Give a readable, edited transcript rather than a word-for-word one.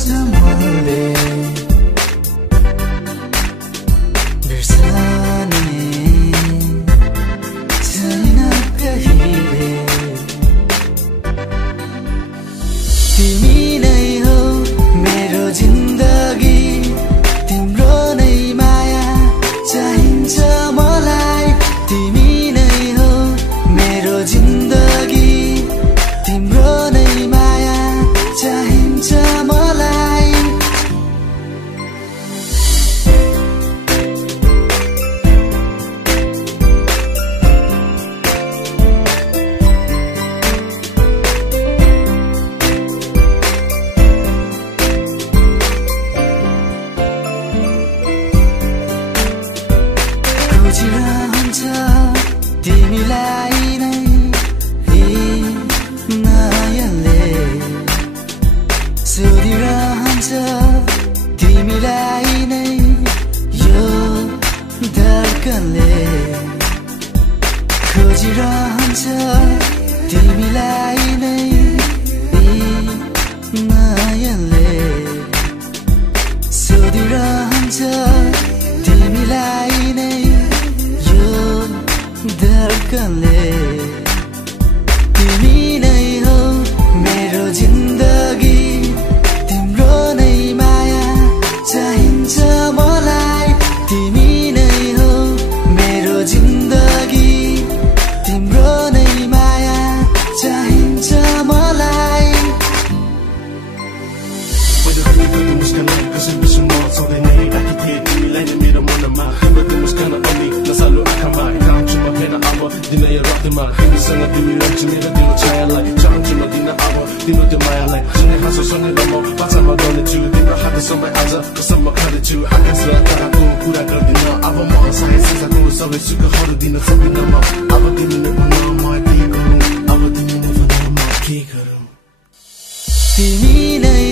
जमले बिर्सने छैन कहिले तिमी नै हो मेरो जिन्दगी तिम्रो नै माया चाहिन्छ मलाई तिमी नै हो मेरो जिन्दगी तिम्रो नै माया चाहिन्छ मलाई खोजिरहन्छ तिमीलाई नै नयनले सोधिरहन्छ तिमीलाई नै यो धड्कनले खोजिरहन्छ तिमीलाई नै नयनले सोधिरहन्छ तिमीलाई नै यो धड्कनले तिमी नै हो मेरो जिन्दगी तिम्रो नै माया चाहिन्छ मलाई तिमी नै हो मेरो जिन्दगी तिम्रो नै माया चाहिन्छ मलाई तिमीसँग तिमी रन्छु मेरो दिलो छायालाई चाहन्छु म दिन अब तिम्रो त्यो मायालाई सँगै हाँसो सँगै रमाउ पाछामा गर्नेछु तिम्रो हात समय आज कसम खाँदैछु आकाश र ताराको कुरा गर्दिन अब म साय संसारको सबै सुखहरू दिन सक्दिन म अब तिमी नै भन म के गरौँ अब तिमी नै भन म के गरौँ तिमी नै